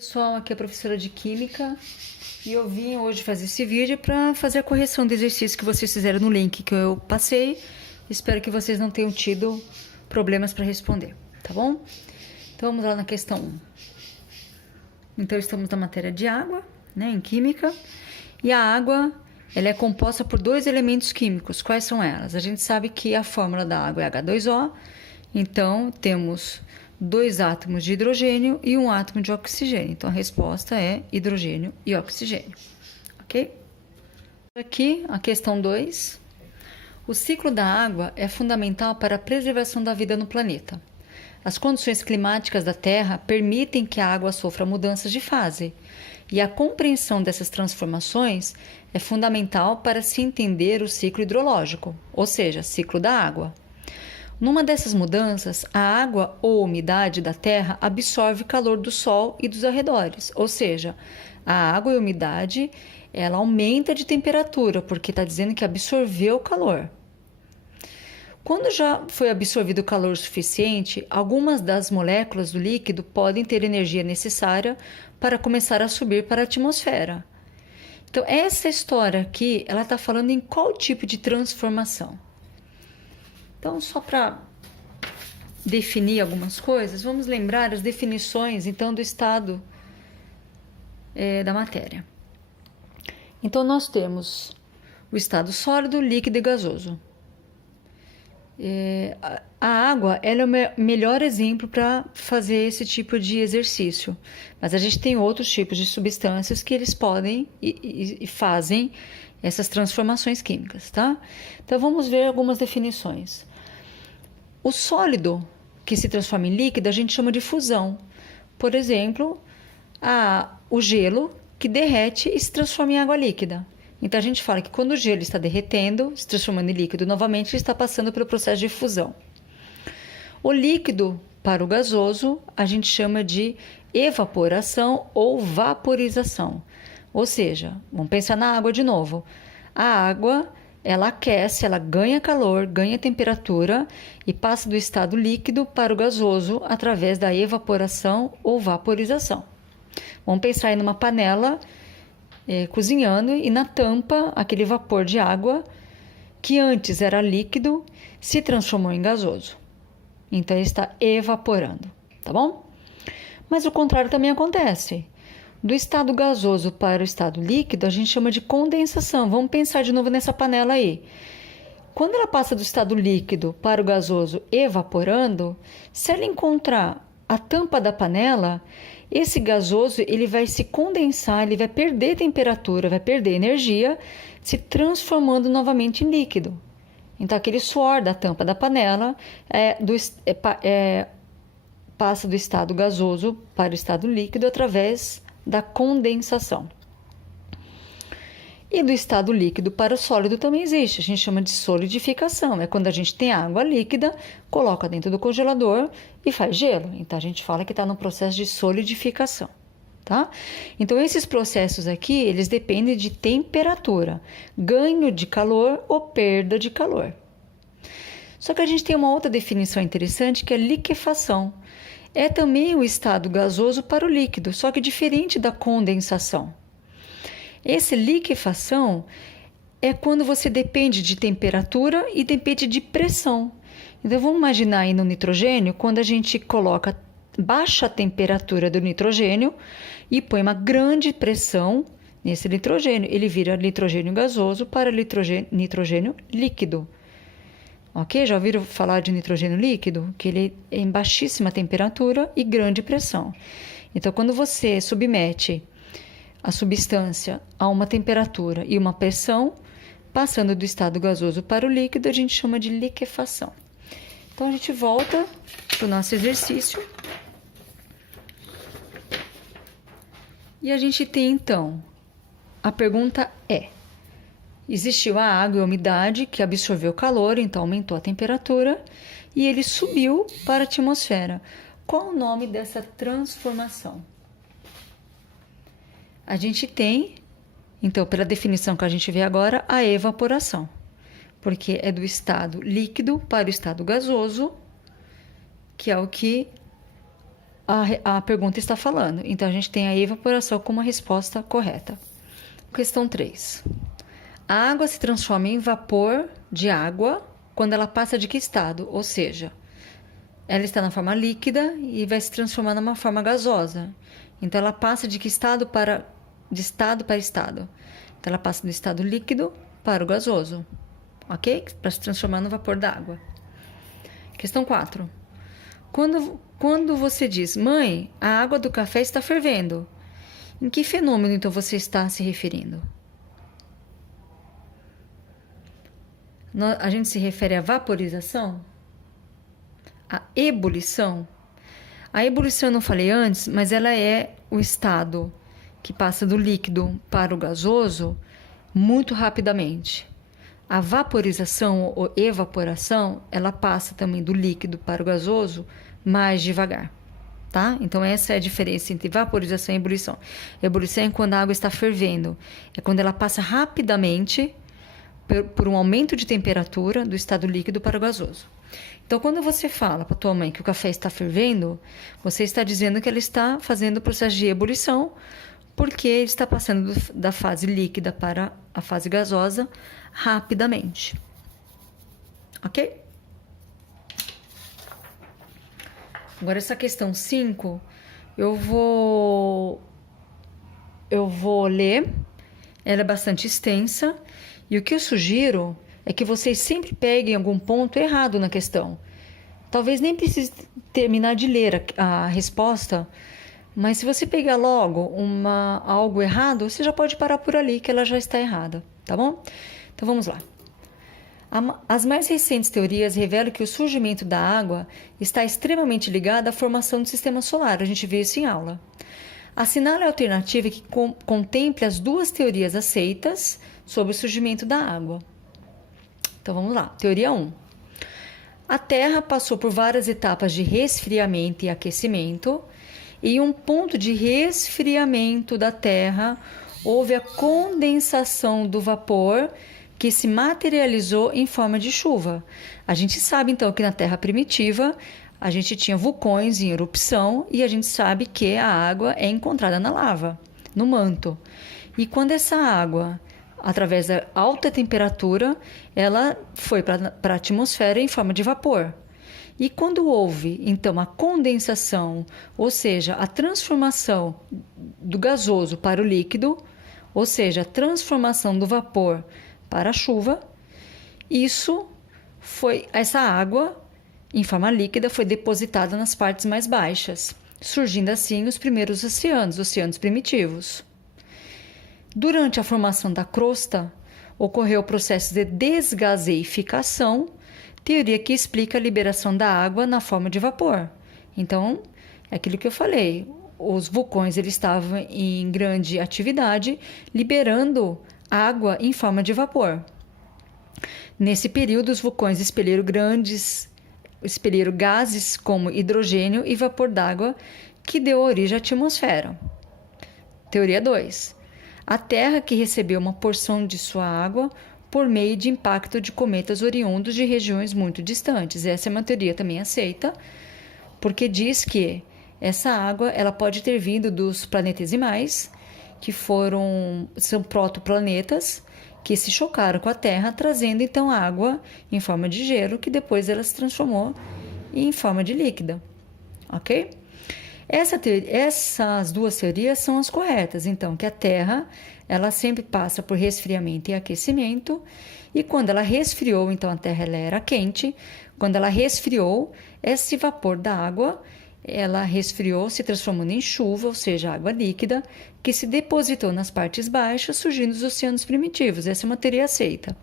Pessoal, aqui é a professora de Química e eu vim hoje fazer esse vídeo para fazer a correção do exercício que vocês fizeram no link que eu passei. Espero que vocês não tenham tido problemas para responder, tá bom? Então vamos lá na questão 1. Então estamos na matéria de água, né, em Química, e a água ela é composta por dois elementos químicos. Quais são elas? A gente sabe que a fórmula da água é H2O, então temos 2 átomos de hidrogênio e 1 átomo de oxigênio. Então, a resposta é hidrogênio e oxigênio, ok? Aqui, a questão 2. O ciclo da água é fundamental para a preservação da vida no planeta. As condições climáticas da Terra permitem que a água sofra mudanças de fase, e a compreensão dessas transformações é fundamental para se entender o ciclo hidrológico, ou seja, ciclo da água. Numa dessas mudanças, a água ou umidade da terra absorve calor do sol e dos arredores, ou seja, a água e a umidade ela aumenta de temperatura, porque está dizendo que absorveu o calor. Quando já foi absorvido o calor suficiente, algumas das moléculas do líquido podem ter energia necessária para começar a subir para a atmosfera. Então, essa história aqui, ela está falando em qual tipo de transformação? Então, só para definir algumas coisas, vamos lembrar as definições, então, do estado da matéria. Então, nós temos o estado sólido, líquido e gasoso. A água ela é o melhor exemplo para fazer esse tipo de exercício, mas a gente tem outros tipos de substâncias que eles podem e fazem essas transformações químicas, tá? Então, vamos ver algumas definições. O sólido que se transforma em líquido a gente chama de fusão. Por exemplo, o gelo que derrete e se transforma em água líquida. Então, a gente fala que quando o gelo está derretendo, se transformando em líquido novamente, ele está passando pelo processo de fusão. O líquido para o gasoso a gente chama de evaporação ou vaporização. Ou seja, vamos pensar na água de novo. A água ela aquece, ela ganha calor, ganha temperatura e passa do estado líquido para o gasoso através da evaporação ou vaporização. Vamos pensar aí numa panela cozinhando e na tampa aquele vapor de água que antes era líquido se transformou em gasoso. Então ele está evaporando, tá bom? Mas o contrário também acontece. Do estado gasoso para o estado líquido, a gente chama de condensação. Vamos pensar de novo nessa panela aí. Quando ela passa do estado líquido para o gasoso evaporando, se ela encontrar a tampa da panela, esse gasoso ele vai se condensar, ele vai perder temperatura, vai perder energia, se transformando novamente em líquido. Então, aquele suor da tampa da panela passa do estado gasoso para o estado líquido através da condensação. E do estado líquido para o sólido também existe, a gente chama de solidificação, é quando a gente tem água líquida, coloca dentro do congelador e faz gelo. Então a gente fala que está no processo de solidificação, tá? Então esses processos aqui, eles dependem de temperatura, ganho de calor ou perda de calor. Só que a gente tem uma outra definição interessante que é liquefação. É também o estado gasoso para o líquido, só que diferente da condensação. Essa liquefação é quando você depende de temperatura e depende de pressão. Então, vamos imaginar aí no nitrogênio, quando a gente coloca baixa temperatura do nitrogênio e põe uma grande pressão nesse nitrogênio, ele vira nitrogênio gasoso para nitrogênio líquido. Ok? Já ouviram falar de nitrogênio líquido? Que ele é em baixíssima temperatura e grande pressão. Então, quando você submete a substância a uma temperatura e uma pressão, passando do estado gasoso para o líquido, a gente chama de liquefação. Então, a gente volta para o nosso exercício. E a gente tem, então, a pergunta é: existiu a água e a umidade que absorveu o calor, então aumentou a temperatura, e ele subiu para a atmosfera. Qual o nome dessa transformação? A gente tem, então, pela definição que a gente vê agora, a evaporação, porque é do estado líquido para o estado gasoso, que é o que a pergunta está falando. Então, a gente tem a evaporação como a resposta correta. Questão 3. A água se transforma em vapor de água quando ela passa de que estado? Ou seja, ela está na forma líquida e vai se transformar numa forma gasosa. Então, ela passa de que estado para estado? Então, ela passa do estado líquido para o gasoso, ok? Para se transformar no vapor d'água. Questão 4. Quando você diz, mãe, a água do café está fervendo, em que fenômeno então você está se referindo? A gente se refere à vaporização? À ebulição? A ebulição eu não falei antes, mas ela é o estado que passa do líquido para o gasoso muito rapidamente. A vaporização ou evaporação, ela passa também do líquido para o gasoso mais devagar, tá? Então, essa é a diferença entre vaporização e ebulição. Ebulição é quando a água está fervendo, é quando ela passa rapidamente por um aumento de temperatura do estado líquido para o gasoso. Então, quando você fala para tua mãe que o café está fervendo, você está dizendo que ela está fazendo o processo de ebulição, porque ele está passando da fase líquida para a fase gasosa rapidamente. Ok? Agora, essa questão 5, eu vou ler. Ela é bastante extensa. E o que eu sugiro é que vocês sempre peguem algum ponto errado na questão. Talvez nem precise terminar de ler a resposta, mas se você pegar logo algo errado, você já pode parar por ali, que ela já está errada, tá bom? Então, vamos lá. As mais recentes teorias revelam que o surgimento da água está extremamente ligado à formação do sistema solar. A gente vê isso em aula. Assinale a alternativa que contemple as duas teorias aceitas sobre o surgimento da água. Então, vamos lá. Teoria 1. A Terra passou por várias etapas de resfriamento e aquecimento, e em um ponto de resfriamento da Terra houve a condensação do vapor que se materializou em forma de chuva. A gente sabe, então, que na Terra primitiva a gente tinha vulcões em erupção e a gente sabe que a água é encontrada na lava, no manto. E quando essa água, através da alta temperatura, ela foi para a atmosfera em forma de vapor. E quando houve, então, a condensação, ou seja, a transformação do gasoso para o líquido, ou seja, a transformação do vapor para a chuva, essa água, em forma líquida, foi depositada nas partes mais baixas, surgindo assim os primeiros oceanos primitivos. Durante a formação da crosta, ocorreu o processo de desgaseificação, teoria que explica a liberação da água na forma de vapor. Então, é aquilo que eu falei, os vulcões eles estavam em grande atividade, liberando água em forma de vapor. Nesse período, os vulcões expeliram gases como hidrogênio e vapor d'água, que deu origem à atmosfera. Teoria 2. A Terra que recebeu uma porção de sua água por meio de impacto de cometas oriundos de regiões muito distantes. Essa é uma teoria também aceita, porque diz que essa água ela pode ter vindo dos planetesimais, que são protoplanetas, que se chocaram com a Terra, trazendo então água em forma de gelo, que depois ela se transformou em forma de líquida, ok? Essas duas teorias são as corretas, então, que a Terra ela sempre passa por resfriamento e aquecimento, e quando ela resfriou, então a Terra ela era quente, quando ela resfriou, esse vapor da água, ela resfriou, se transformando em chuva, ou seja, água líquida, que se depositou nas partes baixas, surgindo os oceanos primitivos. Essa é uma teoria aceita.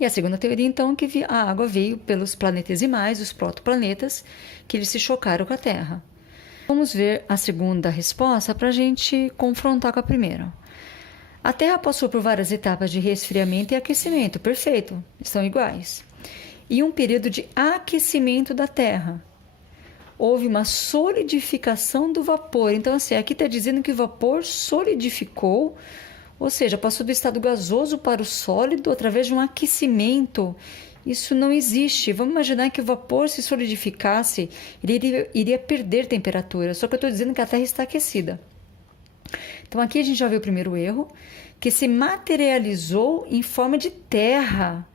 E a segunda teoria, então, é que a água veio pelos planetesimais, os protoplanetas, que eles se chocaram com a Terra. Vamos ver a segunda resposta para a gente confrontar com a primeira. A Terra passou por várias etapas de resfriamento e aquecimento. Perfeito, estão iguais. E um período de aquecimento da Terra. Houve uma solidificação do vapor. Então, assim, aqui está dizendo que o vapor solidificou, ou seja, passou do estado gasoso para o sólido através de um aquecimento Isso não existe. Vamos imaginar que o vapor se solidificasse, ele iria perder temperatura. Só que eu estou dizendo que a Terra está aquecida. Então aqui a gente já viu o primeiro erro, que se materializou em forma de terra.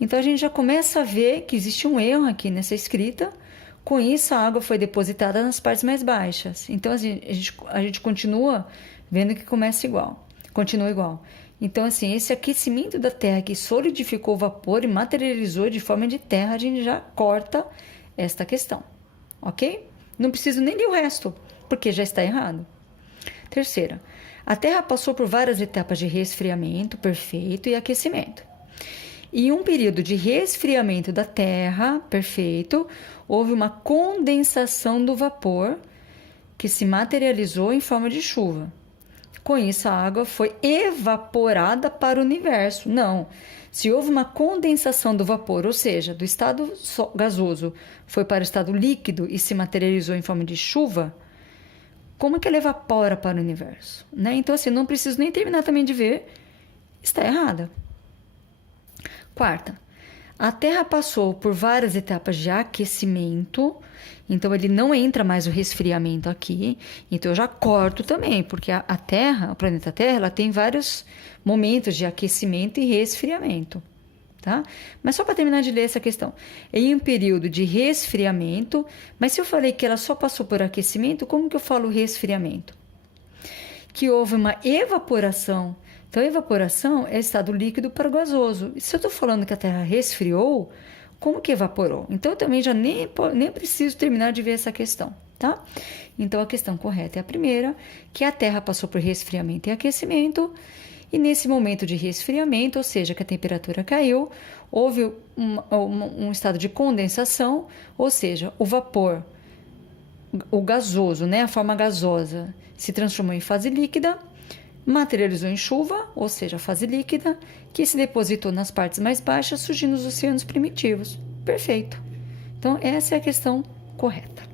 Então a gente já começa a ver que existe um erro aqui nessa escrita. Com isso, a água foi depositada nas partes mais baixas. Então a gente continua vendo que continua igual. Então, assim, esse aquecimento da Terra que solidificou o vapor e materializou de forma de terra, a gente já corta esta questão, ok? Não preciso nem ler o resto, porque já está errado. Terceira, a Terra passou por várias etapas de resfriamento, perfeito, e aquecimento. Em um período de resfriamento da Terra, perfeito, houve uma condensação do vapor que se materializou em forma de chuva. Com isso, a água foi evaporada para o universo. Não. Se houve uma condensação do vapor, ou seja, do estado gasoso, foi para o estado líquido e se materializou em forma de chuva, como é que ela evapora para o universo? Né? Então, assim, não preciso nem terminar também de ver. Está errada. Quarta, a Terra passou por várias etapas de aquecimento, então ele não entra mais o resfriamento aqui, então eu já corto também, porque a Terra, o planeta Terra, ela tem vários momentos de aquecimento e resfriamento, tá? Mas só para terminar de ler essa questão, em um período de resfriamento, mas se eu falei que ela só passou por aquecimento, como que eu falo resfriamento? Que houve uma evaporação. Então, a evaporação é estado líquido para o gasoso. E se eu estou falando que a Terra resfriou, como que evaporou? Então, eu também já nem preciso terminar de ver essa questão, tá? Então, a questão correta é a primeira, que a Terra passou por resfriamento e aquecimento, e nesse momento de resfriamento, ou seja, que a temperatura caiu, houve um estado de condensação, ou seja, o vapor, o gasoso, né, a forma gasosa, se transformou em fase líquida, materializou em chuva, ou seja, fase líquida, que se depositou nas partes mais baixas, surgindo os oceanos primitivos. Perfeito. Então, essa é a questão correta.